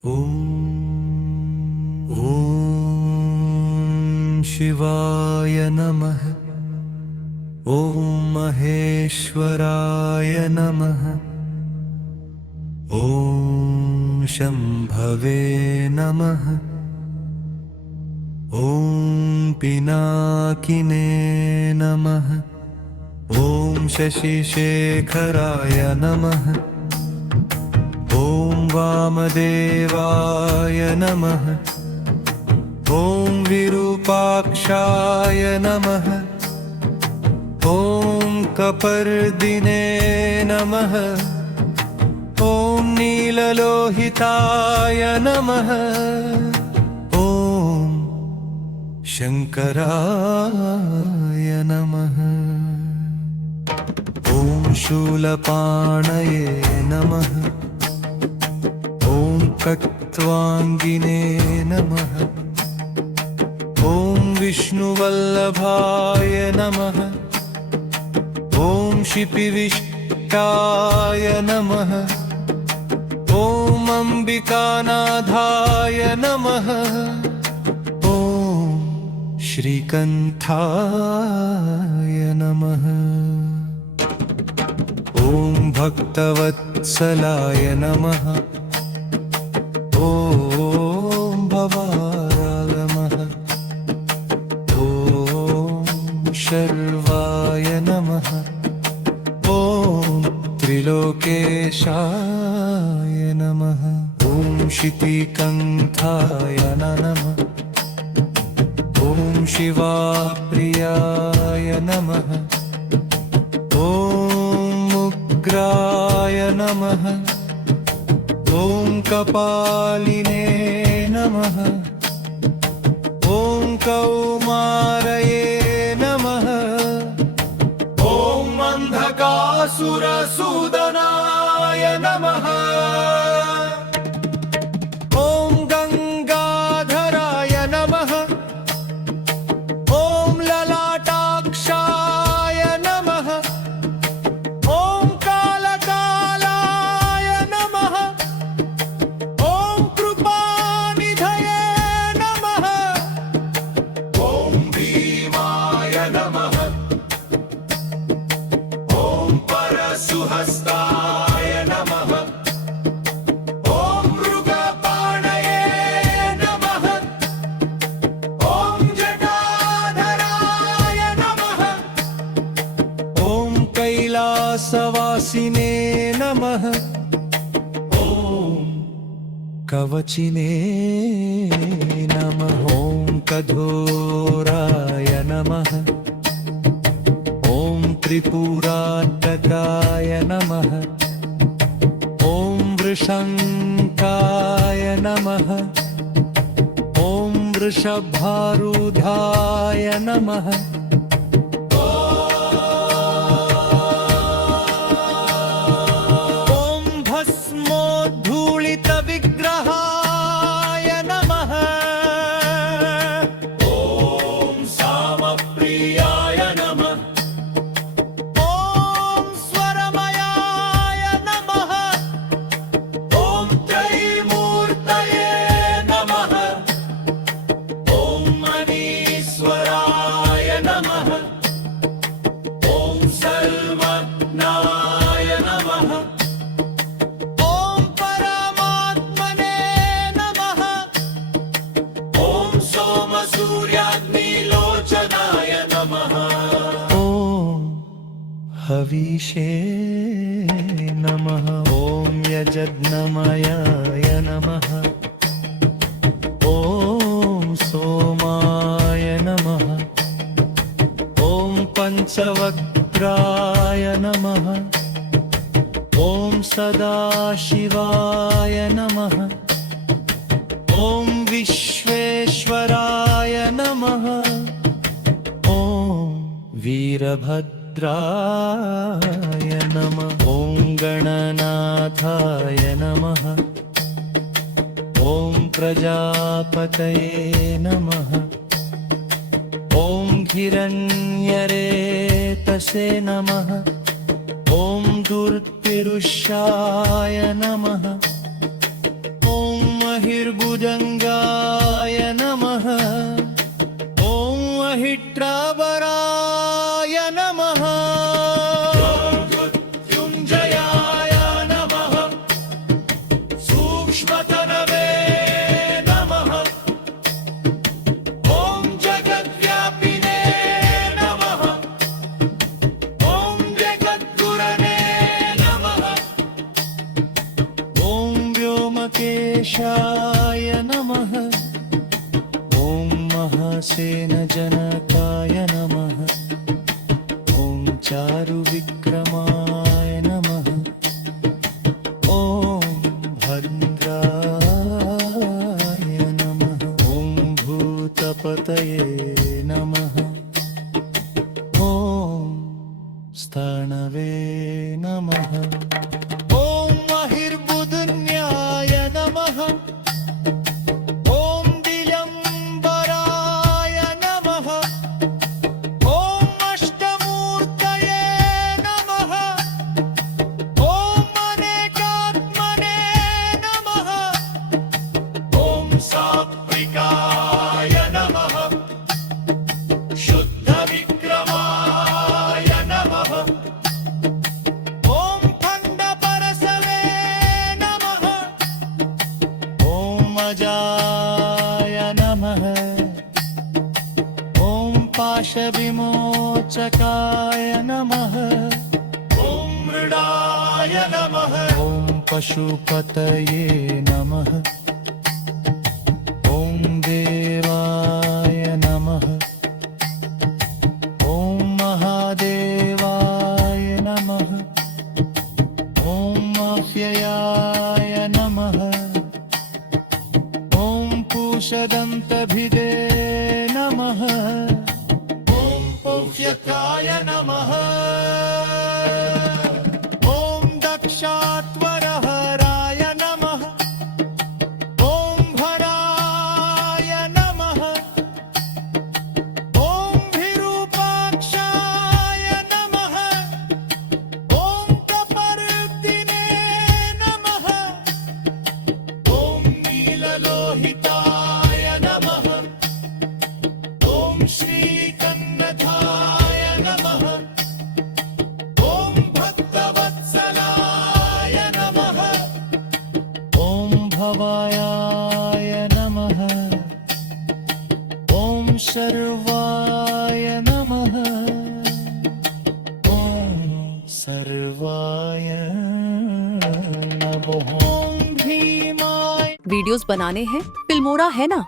ॐ शिवाय नमः। ॐ महेश्वराय नमः। ॐ शम्भवे नमः। ॐ पिनाकिने नमः। ॐ शशिशेखराय नमः। ॐ वामदेवाय नमः। ॐ विरूपाक्षाय नमः। ॐ कपर्दिने नमः। ॐ नीललोहिताय नमः। ॐ शङ्कराय नमः। ॐ शूलपाणये नमः। ॐ कट्वाङ्गिने नमः। ॐ विष्णुवल्लभाय नमः। ॐ शिपिविष्टाय नमः। ॐ अम्बिकानाथाय नमः। ॐ श्रीकण्ठाय नमः। ॐ भक्तवत्सलाय नमः। ॐ भवारागमः। ॐ शर्वाय नमः। ॐ त्रिलोकेशाय नमः। ॐ शितिकण्ठाय नमः। ॐ शिवाप्रियाय नमः। ॐ उग्राय नमः। ॐ कपालिने नमः। ॐ कौमारये नमः। ॐ अन्धकासुरसूदनाय नमः। ॐ गङ्गाधराय नमः। ॐ ललाटाक्षाय नमः। ॐ कालकालाय नमः। ॐ कृपानिधये नमः। ॐ भीमाय नमः। ॐ परशुहस्ताय नमः। ॐ मृगपाणये नमः। ॐ जटाधराय नमः। ॐ कैलासवासिने नमः। ॐ कवचिने नमः। ॐ कठोराय नमः। ॐ त्रिपुरान्तकाय नमः। ॐ वृषङ्काय नमः। ॐ वृषभारूढाय नमः। ॐ भस्मोद्धूलितविग्रहाय नमः। ॐ सामप्रियाय नमः। ॐ स्वरमयाय नमः। ॐ त्रयीमूर्तये नमः। ॐ मनीश्वराय नमः। ॐ सर्वज्ञाय नमः। ॐ परमात्मने नमः। ॐ सोमसूर्याग्निलोचनाय नमः। ॐ हविषे नमः। ॐ यजज्ञमयाय नमः। ॐ सोमाय नमः। ॐ पञ्चवक्त्राय नमः। ॐ सदाशिवाय नमः। ॐ विश्वेश्वराय नमः। ॐ वीरभद्राय नमः। ॐ गणनाथाय नमः। ॐ प्रजापतये नमः। ॐ हिरण्यरेतसे नमः। ॐ दुर्पिरुषाय नमः। ॐ बहिर्भुजङ्गाय नमः ॐ अहिट्रावराय नमः मृत्युञ्जयाय नमः सूक्ष्मतनवे नमः ॐ जगद्व्यापिने नमः ॐ जगद्गुरवे नमः ॐ व्योमकेशाय नमः ॐ महासेनजनकाय नमः ॐ चारुविक्रमाय नमः ॐ भद्राय नमः ॐ भूतपतये नमः ॐ स्तनवे नमः ॐ महिर्बुधन्याय नमः ॐ दिगम्बराय नमः ॐ अष्टमूर्तये नमः ॐ अनेकात्मने नमः ॐ सात्विकाय नमः शुद्धविक्रमाय नमः ॐ खण्डपरसवे नमः ॐ अजाय नमः ॐ पाशविमोचकाय नमः ॐ मृडाय नमः ॐ पशुपतये नमः ॐ देवाय नमः ॐ महादेवाय नमः ॐ अव्ययाय नमः ॐ पूषदन्तभिदे नमः ॐ पौष्यकाय नमः ॐ दक्षात्वरहराय नमः ॐ भराय नमः ॐ विरूपाक्षाय नमः ॐ कपर्दिने नमः ॐ नीललोहिताय नमः ॐ श्रीकन्नथाय नमः ॐ भक्तवत्सलाय नमः ॐ भवाय नमः ॐ सर्वाय नमः ॐ सर्वाय नमः ॐ भीमाय। वीडियोस बनाने हैं फिल्मोरा है ना।